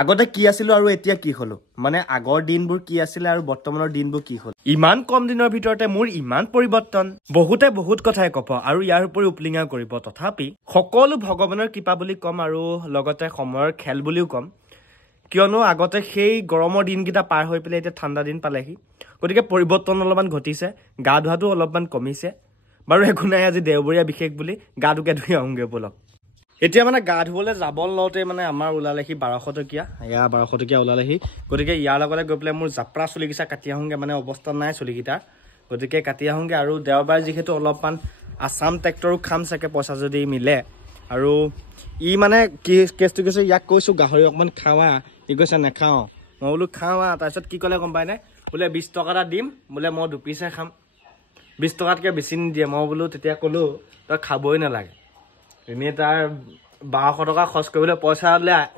আগতে কি আছিল আৰু এতিয়া কি হলো মানে আগৰ দিনবোৰ কি আছিল আৰু বৰ্তমানৰ দিনবোৰ কি হল ইমান কম দিনৰ ভিতৰতে মোৰ ইমান পৰিৱৰ্তন বহুতে বহুত কথাই কব আৰু ইয়াৰ উপৰি উপলিঙা কৰিব তথাপি সকলো ভগৱানৰ কৃপা বুলি কম আৰু লগতে সময়ৰ খেল বুলিও কম কিয়নো আগতে সেই গৰমৰ দিনকেইটা পাৰ হৈ পেলাই এতিয়া ঠাণ্ডা দিন পালেহি গতিকে পৰিৱৰ্তন অলপমান ঘটিছে গা ধোৱাটো অলপমান কমিছে বাৰু একো নাই আজি দেওবৰীয়া বিশেষ বুলি গাটোকে ধুই আহোঁগে বলক এতিয়া মানে গা ধুবলৈ যাব লওঁতে মানে আমাৰ ওলালেহি 1200 টকীয়া এয়া 1200 টকীয়া ওলালেহি গতিকে ইয়াৰ লগতে গৈ পেলাই মোৰ জাপৰা চুলিকিছা কাটি আহোঁগে মানে অৱস্থা নাই চুলিকিটা গতিকে কাটি আহোঁগে আৰু দেওবাৰ যিহেতু অলপমান আছাম ট্ৰেক্টৰো খাম চাগে পইচা যদি মিলে আৰু ই মানে কি কেছটো কৈছে ইয়াক কৈছোঁ গাহৰি অকণমান খাৱা ই কৈছে নাখাওঁ মই বোলো খাওঁ তাৰপিছত কি ক'লে গম পাই নাই বোলে 20 টকা এটা দিম বোলে মই দুপিচহে খাম 20 টকাতকৈ বেছি নিদিয়ে মই বোলো তেতিয়া ক'লোঁ তই খাবই নালাগে এনেই তাৰ 1200 টকা খৰচ কৰিবলৈ পইচা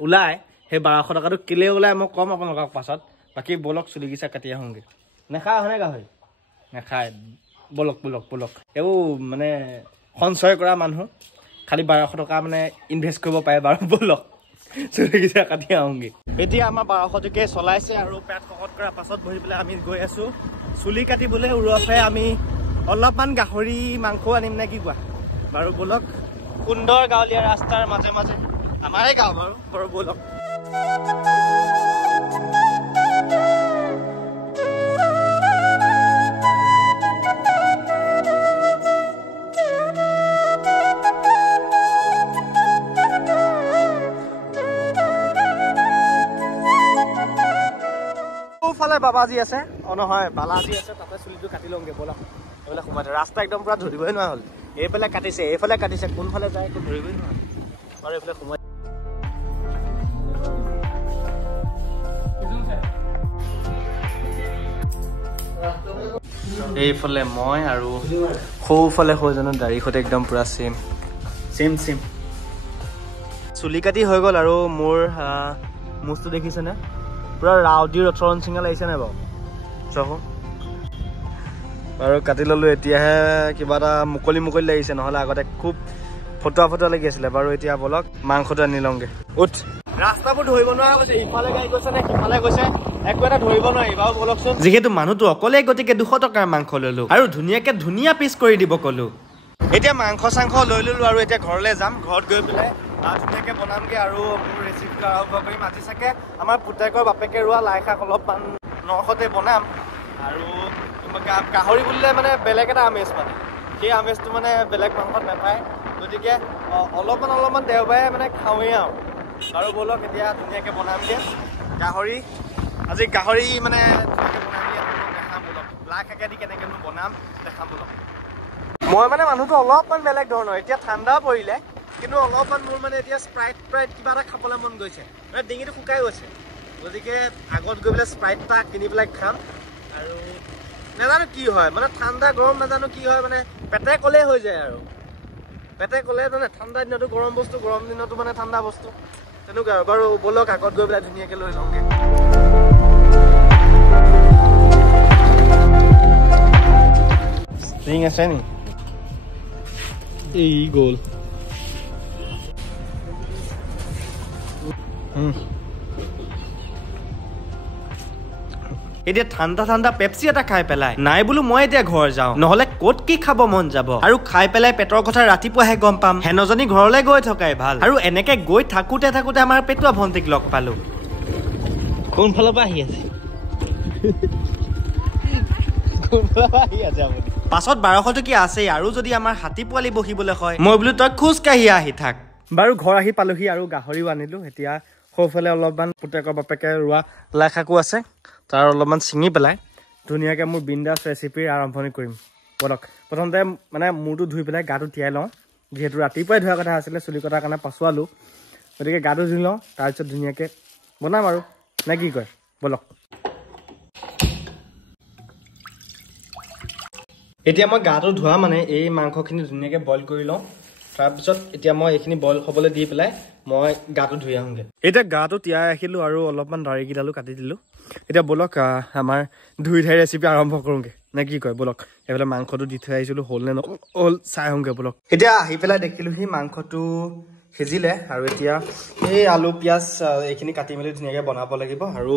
ওলাই সেই 1200 টকাটো কেলে ওলাই মই কম আপোনালোকক পাছত বাকী বলক চুলিকিছা কাটি আহোঁগৈ নেখায় হয়নে গাহৰি নেখায় বলক বলক বলক এইবোৰ মানে সঞ্চয় কৰা মানুহ খালি 1200 টকা মানে ইনভেষ্ট কৰিব পাৰে বাৰু বলক চুলিকিছা কাটি আহোঁগৈ এতিয়া আমাৰ 1200 টকীয়াই চলাইছে আৰু পেট শকত কৰাৰ পাছত বহি পেলাই আমি গৈ আছোঁ চুলি কাটিবলৈ উৰফে আমি অলপমান গাহৰি মাংস আনিম নে কি কোৱা বাৰু বলক সুন্দৰ গাঁৱলীয়া ৰাস্তাৰ মাজে মাজে আমাৰে গাঁও বাৰু বলক ফালে বাবাজী আছে নহয় বালাজী আছে তাতে চুলিটো কাটি লওঁগে বলক এইফালে সোমাই ৰাস্তা একদম পুৰা ধৰিবই নোৱাৰা হ'ল এইফালে কাটিছে কোনফালে যায় একো ধৰিবই নোৱাৰা আৰু এইফালে সোমাই এইফালে মই আৰু সৌফালে সৌজনৰ দাড়ি সৈতে একদম পুৰা চেম চুলি কাটি হৈ গ'ল আৰু মোৰ মুচটো দেখিছেনে পুৰা ৰাউডি ৰথৰণ সিঙা লাগিছে নাই বাৰু চাহো আৰু কাটি ল'লোঁ এতিয়াহে কিবা এটা মুকলি লাগিছে নহ'লে আগতে খুব ফটোৱা লাগি আছিলে বাৰু এতিয়া বলক মাংসটো আনি লওঁগে উঠ ৰাস্তাবোৰ ধৰিব নোৱাৰা হৈছে ইফালে গাড়ী গৈছে নে সিফালে গৈছে একো এটা ধৰিব নোৱাৰি বাৰু বলকচোন যিহেতু মানুহটো অকলে গতিকে 200 টকাৰ মাংস ল'লোঁ আৰু ধুনীয়া পিচ কৰি দিব ক'লো এতিয়া মাংস চাংস লৈ ল'লোঁ আৰু এতিয়া ঘৰলৈ যাম ঘৰত গৈ পেলাই ধুনীয়াকৈ বনামগৈ আৰু মোৰ ৰেচিপিটো আৰম্ভ কৰিম আজি চাগে আমাৰ পুতেকৰ বাপেকে ৰোৱা লাই শাক অলপমান নখতে বনাম আৰু গাহৰি বুলিলে মানে বেলেগ এটা আমেজ মানে সেই আমেজটো মানে বেলেগ মাংসত নাপায় গতিকে অলপমান দেওবাৰে মানে খাওঁৱেই আৰু বলক এতিয়া ধুনীয়াকৈ বনামগৈ আজি গাহৰি মানে ধুনীয়াকৈ বনামগৈ দেখাম বলক লাই শাকেদি কেনেকৈ মই বনাম দেখাম বলক মই মানে মানুহটো অলপমান বেলেগ ধৰণৰ এতিয়া ঠাণ্ডা পৰিলে কিন্তু অলপমান মোৰ মানে এতিয়া স্প্ৰাইট কিবা এটা খাবলৈ মন গৈছে মানে ডিঙিটো শুকাই গৈছে গতিকে আগত গৈ পেলাই স্প্ৰাইট এটা কিনি পেলাই খাম আৰু নাজানো কি হয় মানে ঠাণ্ডা গৰম নাজানো কি হয় মানে পেটে ক'লেই হৈ যায় আৰু পেটে ক'লে মানে ঠাণ্ডা দিনতো গৰম বস্তু গৰম দিনতো মানে ঠাণ্ডা বস্তু তেনেকুৱা আৰু বাৰু বলক আগত গৈ পেলাই ধুনীয়াকৈ লৈ লওঁগৈ ষ্টিং আছে নি এই গ'ল এতিয়া ঠাণ্ডা পেপচি এটা খাই পেলাই নাই বোলো মই এতিয়া ঘৰ যাওঁ নহলে ক'ত কি খাব মন যাব আৰু খাই পেলাই পেটৰ কথা ৰাতিপুৱাহে গম পাম হেনজনী ঘৰলৈ গৈ থকাই ভাল আৰু এনেকে গৈ থাকোতে আমাৰ পেটুৱা ভণ্টিক লগ পালো কোনফালৰ পৰা আহি আছে পাছত 1200 টকীয়া আছে আৰু যদি আমাৰ হাতী পোৱালি বহিবলৈ হয় মই বোলো তই খোজ কাঢ়ি আহি থাক বাৰু ঘৰ আহি পালোহি আৰু গাহৰিও আনিলো এতিয়া সৌফালে অলপমান পুতেকৰ বাপেকে ৰোৱা লাই শাকো আছে তাৰ অলপমান ছিঙি পেলাই ধুনীয়াকৈ মোৰ বিন্দাছ ৰেচিপিৰ আৰম্ভণি কৰিম বলক প্ৰথমতে মানে মূৰটো ধুই পেলাই গাটো তিয়াই লওঁ যিহেতু ৰাতিপুৱাই ধোৱা কথা আছিলে চুলি কটাৰ কাৰণে পাছুৱালোঁ গতিকে গাটো ধুই লওঁ তাৰপিছত ধুনীয়াকৈ বনাম আৰু নে কি কয় বলক এতিয়া মই গাটো ধোৱা মানে এই মাংসখিনি ধুনীয়াকৈ বইল কৰি লওঁ তাৰপিছত এতিয়া মই এইখিনি বইল হ'বলৈ দি পেলাই মই গাটো ধুই আহোঁগৈ এতিয়া গাটো তিয়াই ৰাখিলোঁ আৰু অলপমান দাড়িকেইডালো কাটি দিলোঁ এতিয়া বলক আমাৰ ধুই ধাই ৰেচিপি আৰম্ভ কৰোঁগৈ নে কি কয় বলক এইফালে মাংসটো দি থৈ আহিছিলোঁ হ'ল নে নহ'ল চাই আহোঁগৈ বলক এতিয়া আহি পেলাই দেখিলোঁ সি মাংসটো সিজিলে আৰু এতিয়া এই আলু পিয়াজ এইখিনি কাটি মেলি ধুনীয়াকৈ বনাব লাগিব আৰু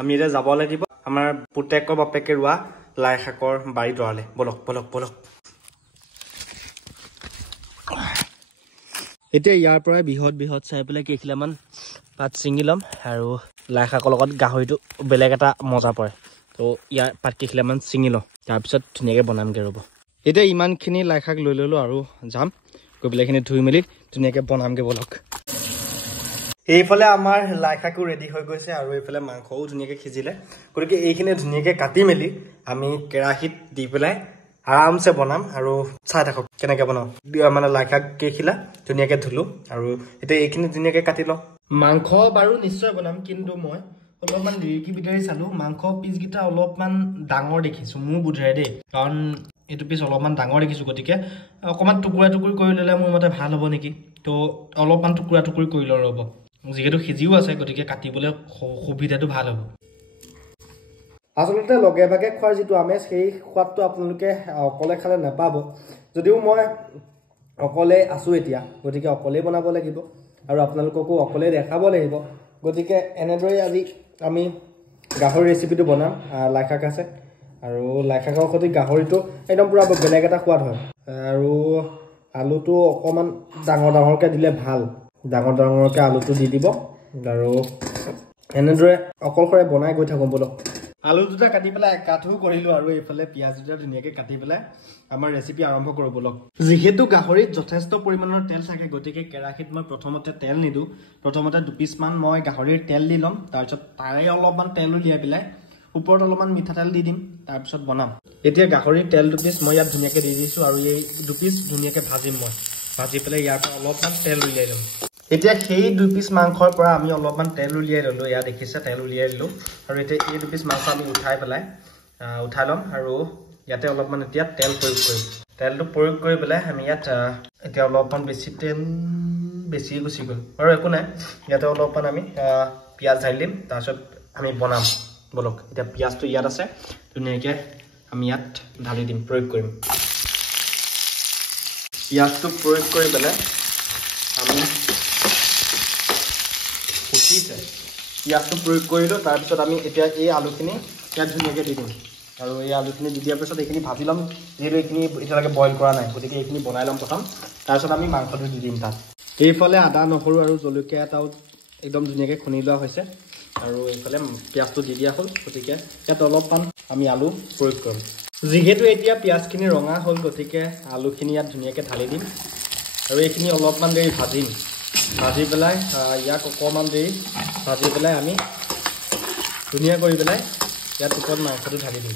আমি এতিয়া যাব লাগিব আমাৰ পুতেকৰ বাপেকে ৰোৱা লাই শাকৰ বাৰী দৰালে বলক বলক বলক এতিয়া ইয়াৰ পৰা বিহত চাই পেলাই কেইখিলামান পাত ছিঙি ল'ম আৰু লাই শাকৰ লগত গাহৰিটো বেলেগ এটা মজা পৰে তো ইয়াৰ পাত কেইখিলামান ছিঙি লওঁ তাৰপিছত ধুনীয়াকৈ বনামগৈ ৰ'ব এতিয়া ইমানখিনি লাই শাক লৈ ল'লোঁ আৰু যাম গৈ পেলাই এইখিনি ধুই মেলি ধুনীয়াকৈ বনামগৈ বলক এইফালে আমাৰ লাই শাকো ৰেডি হৈ গৈছে আৰু এইফালে মাংসও ধুনীয়াকৈ সিজিলে গতিকে এইখিনি ধুনীয়াকৈ কাটি মেলি আমি কেৰাহীত দি পেলাই আৰামছে বনাম আৰু চাই থাকক কেনেকৈ বনাওঁ মানে লাই শাক কেইখিলা ধুনীয়াকৈ ধুলোঁ আৰু এতিয়া এইখিনি ধুনীয়াকৈ কাটি লওঁ মাংস বাৰু নিশ্চয় বনাম কিন্তু মই অলপমান ৰিকি বিটাৰি চালোঁ মাংস পিচকেইটা অলপমান ডাঙৰ দেখিছোঁ মোৰ বোধেৰে দেই কাৰণ এইটো পিচ অলপমান ডাঙৰ দেখিছোঁ গতিকে অকণমান টুকুৰা টুকুৰি কৰি ল'লে মোৰ মতে ভাল হ'ব নেকি তো অলপমান টুকুৰা টুকুৰি কৰি লওঁ ৰ'ব যিহেতু সিজিও আছে গতিকে কাটিবলৈ সুবিধাটো ভাল হ'ব আচলতে লগে ভাগে খোৱাৰ যিটো আমেজ সেই সোৱাদটো আপোনালোকে অকলে খালে নাপাব যদিও মই অকলে আছোঁ এতিয়া গতিকে অকলেই বনাব লাগিব আৰু আপোনালোককো অকলেই দেখাব লাগিব গতিকে এনেদৰে আজি আমি গাহৰি ৰেচিপিটো বনাম লাই শাক আছে আৰু লাই শাকৰ সৈতে গাহৰিটো একদম পূৰা বেলেগ এটা সোৱাদ হয় আৰু আলুটো অকণমান ডাঙৰকৈ দিলে ভাল ডাঙৰকৈ আলুটো দি দিব আৰু এনেদৰে অকলশৰে বনাই গৈ থাকোঁ বলক আলু দুটা কাটি পেলাই কাঠো কৰিলোঁ আৰু এইফালে পিঁয়াজ দুটা ধুনীয়াকৈ কাটি পেলাই আমাৰ ৰেচিপি আৰম্ভ কৰোঁ বলক যিহেতু গাহৰিত যথেষ্ট পৰিমাণৰ তেল থাকে গতিকে কেৰাহীত মই প্ৰথমতে তেল নিদিওঁ প্ৰথমতে 2 পিচমান মই গাহৰিৰ তেল দি ল'ম তাৰপিছত তাৰে অলপমান তেল উলিয়াই পেলাই ওপৰত অলপমান মিঠাতেল দি দিম তাৰপিছত বনাম এতিয়া গাহৰিৰ তেল 2 পিচ মই ইয়াত ধুনীয়াকৈ দি দিছোঁ আৰু এই 2 পিচ ধুনীয়াকৈ ভাজিম মই ভাজি পেলাই ইয়াৰ পৰা অলপমান তেল উলিয়াই ল'ম এতিয়া সেই 2 পিচ মাংসৰ পৰা আমি অলপমান তেল উলিয়াই ল'লোঁ ইয়াত দেখিছে তেল উলিয়াই দিলোঁ আৰু এতিয়া এই 2 পিচ মাংস আমি উঠাই ল'ম আৰু ইয়াতে অলপমান এতিয়া তেল প্ৰয়োগ কৰিম তেলটো প্ৰয়োগ কৰি পেলাই আমি ইয়াত এতিয়া অলপমান বেছি তেল বেছি গুচি গ'ল আৰু একো নাই ইয়াতে অলপমান আমি পিঁয়াজ ঢালি দিম তাৰপিছত আমি বনাম বলক এতিয়া পিঁয়াজটো ইয়াত আছে ধুনীয়াকৈ আমি ইয়াত ঢালি দিম প্ৰয়োগ কৰিম পিঁয়াজটো প্ৰয়োগ কৰি পেলাই আমি ফুটিছে পিঁয়াজটো প্ৰয়োগ কৰিলোঁ তাৰপিছত আমি এতিয়া এই আলুখিনি ইয়াত ধুনীয়াকৈ দি দিম আৰু এই আলুখিনি দি দিয়াৰ পিছত এইখিনি ভাজি ল'ম যিহেতু এইখিনি এতিয়ালৈকে বইল কৰা নাই গতিকে এইখিনি বনাই ল'ম প্ৰথম তাৰপিছত আমি মাংসটো দি দিম তাত এইফালে আদা নহৰু আৰু জলকীয়া এটাও একদম ধুনীয়াকৈ খুন্দি লোৱা হৈছে আৰু এইফালে পিঁয়াজটো দি দিয়া হ'ল গতিকে ইয়াত অলপমান আমি আলু প্ৰয়োগ কৰিম যিহেতু এতিয়া পিঁয়াজখিনি ৰঙা হ'ল গতিকে আলুখিনি ইয়াত ধুনীয়াকৈ ঢালি দিম আৰু এইখিনি অলপমান দেৰি ভাজি পেলাই ইয়াক অকণমান দেৰি ভাজি পেলাই আমি ধুনীয়া কৰি পেলাই ইয়াত ওপৰত মাংসটো ঢালি দিম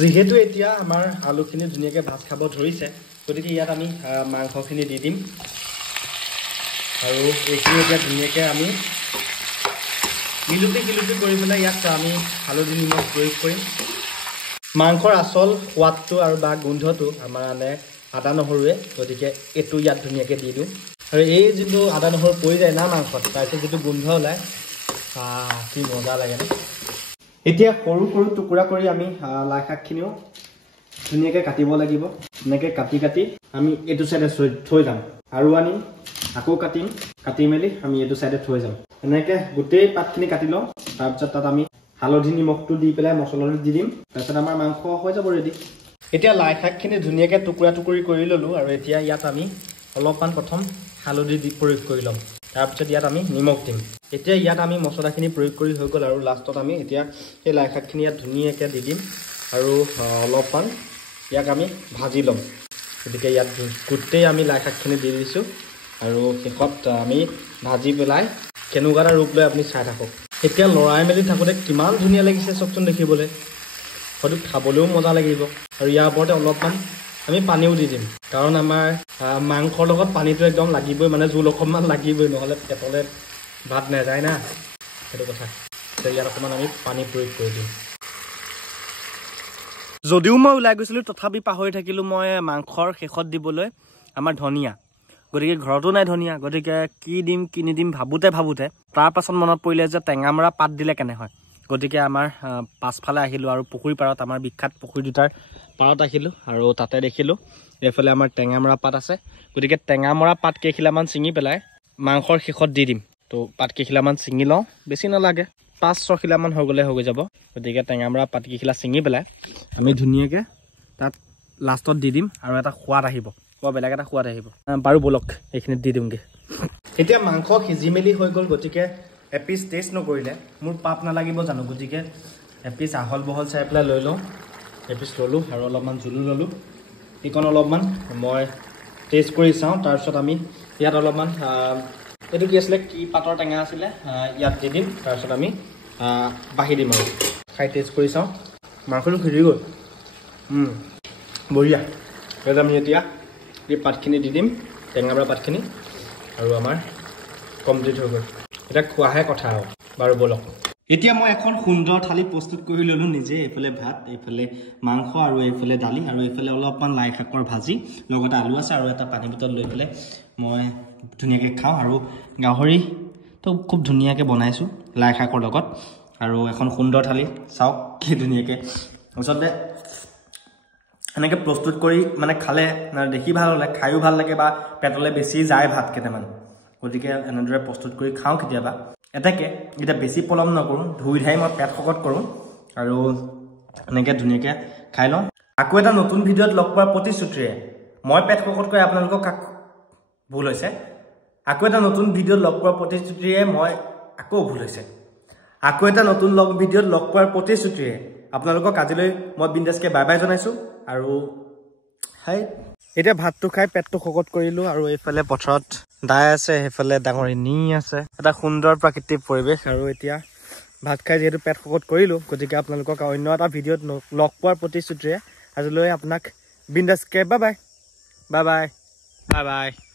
যিহেতু এতিয়া আমাৰ আলুখিনি ধুনীয়াকৈ ভাজ খাব ধৰিছে গতিকে ইয়াত আমি মাংসখিনি দি দিম আৰু এইখিনি এতিয়া ধুনীয়াকৈ আমি মিলুটি কৰি পেলাই ইয়াত আমি হালধি নিমখ প্ৰয়োগ কৰিম মাংসৰ আচল সোৱাদটো আৰু বা গোন্ধটো আমাৰ আনে আদা নহৰুৱে গতিকে এইটো ইয়াত ধুনীয়াকৈ দি দিওঁ আৰু এই যিটো আদা নহৰু পৰি যায় না মাংসত তাৰপিছত যিটো গোন্ধ ওলায় কি মজা লাগে ন এতিয়া সৰু টুকুৰা কৰি আমি লাই শাকখিনিও ধুনীয়াকৈ কাটিব লাগিব এনেকৈ কাটি আমি এইটো চাইডে থৈ যাম আৰু আনি আকৌ কাটি মেলি আমি এইটো চাইডে থৈ যাম এনেকৈ গোটেই পাতখিনি কাটি লওঁ তাৰপিছত তাত আমি হালধি নিমখটো দি পেলাই মছলাটো দি দিম তাৰপিছত আমাৰ মাংস হৈ যাব ৰেডি এতিয়া লাই শাকখিনি ধুনীয়াকৈ টুকুৰা টুকুৰি কৰি ল'লোঁ আৰু এতিয়া ইয়াত আমি অলপমান প্ৰথম হালধি দি প্ৰয়োগ কৰি ল'ম তাৰপিছত ইয়াত আমি নিমখ দিম এতিয়া ইয়াত আমি মছলাখিনি প্ৰয়োগ কৰি হৈ গ'ল আৰু লাষ্টত আমি এতিয়া এই লাই শাকখিনি ইয়াত ধুনীয়াকৈ দি দিম আৰু অলপমান ইয়াক আমি ভাজি ল'ম গতিকে ইয়াত গোটেই আমি লাই শাকখিনি দি দিছোঁ আৰু শেষত আমি ভাজি পেলাই কেনেকুৱা এটা ৰূপ লৈ আপুনি চাই থাকক এতিয়া লৰাই মেলি থাকোঁতে কিমান ধুনীয়া লাগিছে চকচোন দেখিবলৈ হয়তো খাবলৈও মজা লাগিব আৰু ইয়াৰ ওপৰতে অলপমান আমি পানীও দি দিম কাৰণ আমাৰ মাংসৰ লগত পানীটো একদম লাগিবই মানে জোল অকণমান লাগিবই নহ'লে পেটলৈ ভাত নাযায় না সেইটো কথা এতিয়া ইয়াত অকণমান আমি পানী প্ৰয়োগ কৰি দিম যদিও মই ওলাই গৈছিলোঁ তথাপি পাহৰি থাকিলোঁ মই মাংসৰ শেষত দিবলৈ আমাৰ ধনিয়া গতিকে ঘৰতো নাই ধনিয়া গতিকে কি দিম কি নিদিম ভাবোঁতে তাৰ পাছত মনত পৰিলে যে টেঙামৰা পাত দিলে কেনে হয় গতিকে আমাৰ পাছফালে আহিলোঁ আৰু পুখুৰী পাৰত আমাৰ বিখ্যাত পুখুৰী দুটাৰ পাৰত আহিলোঁ আৰু তাতে দেখিলোঁ এইফালে আমাৰ টেঙামৰা পাত আছে গতিকে টেঙামৰা পাত কেইখিলামান ছিঙি পেলাই মাংসৰ শেষত দি দিম তো পাতকেইখিলামান ছিঙি লওঁ বেছি নালাগে 5-6 খিলামান হৈ গ'লে হৈ যাব গতিকে টেঙামৰা পাতকেইখিলা ছিঙি পেলাই আমি ধুনীয়াকৈ তাত লাষ্টত দি দিম আৰু এটা সোৱাদ আহিব বৰ বেলেগ এটা সোৱাদ আহিব বাৰু বলক এইখিনিত দি দিমগৈ এতিয়া মাংস সিজি মেলি হৈ গ'ল গতিকে এপিচ টেষ্ট নকৰিলে মোৰ পাপ নালাগিব জানো গতিকে এপিচ আহল বহল চাই পেলাই লৈ লওঁ এপিচ ল'লোঁ আৰু অলপমান জুলো ল'লোঁ এইকণ অলপমান মই টেষ্ট কৰি চাওঁ তাৰপিছত আমি ইয়াত অলপমান এইটো কি আছিলে কি পাতৰ টেঙা আছিলে ইয়াত দি দিম তাৰপিছত আমি বাঢ়ি দিম আৰু খাই টেষ্ট কৰি চাওঁ মাংসটো সিজি গ'ল বঢ়িয়া তাৰপিছত আমি এতিয়া এই পাতখিনি দি দিম টেঙামৰা পাতখিনি আৰু আমাৰ কমপ্লিট হৈ গ'ল এটা খোৱাহে কথা আৰু বাৰু বলক এতিয়া মই এখন সুন্দৰ থালি প্ৰস্তুত কৰি ল'লোঁ নিজে এইফালে ভাত এইফালে মাংস আৰু এইফালে দালি আৰু এইফালে অলপমান লাই শাকৰ ভাজি লগতে আলু আছে আৰু এটা পানী বটল লৈ পেলাই মই ধুনীয়াকৈ খাওঁ আৰু গাহৰিটো খুব ধুনীয়াকৈ বনাইছোঁ লাই শাকৰ লগত আৰু এখন সুন্দৰ থালি চাওক কি ধুনীয়াকৈ আচলতে এনেকৈ প্ৰস্তুত কৰি মানে খালে দেখি ভাল হ'লে খায়ো ভাল লাগে বা পেটলৈ বেছি যায় ভাত কেইটামান গতিকে এনেদৰে প্ৰস্তুত কৰি খাওঁ কেতিয়াবা এটাকে এতিয়া বেছি পলম নকৰোঁ ধুই ধাই মই পেট শকত কৰোঁ আৰু এনেকৈ ধুনীয়াকৈ খাই লওঁ আকৌ এটা নতুন ভিডিঅ'ত লগ পোৱাৰ প্ৰতিশ্ৰুতিৰে মই পেট শকত কৰি আপোনালোকক ভুল হৈছে আকৌ এটা নতুন ভিডিঅ'ত লগ পোৱাৰ প্ৰতিশ্ৰুতিৰে মই আকৌ ভুল হৈছে আকৌ এটা নতুন ভিডিঅ'ত লগ পোৱাৰ প্ৰতিশ্ৰুতিৰে আপোনালোকক আজিলৈ মই বিন্দাছকৈ বাই বাই জনাইছোঁ আৰু হাই এতিয়া ভাতটো খাই পেটটো শকত কৰিলোঁ আৰু এইফালে পথাৰত দাই আছে সেইফালে ডাঙৰ নি আছে এটা সুন্দৰ প্ৰাকৃতিক পৰিৱেশ আৰু এতিয়া ভাত খাই যিহেতু পেট শকত কৰিলোঁ গতিকে আপোনালোকক অন্য এটা ভিডিঅ'ত লগ পোৱাৰ প্ৰতিশ্ৰুতিৰে আজিলৈ আপোনাক বিন্দাছকৈ bye bye bye bye bye bye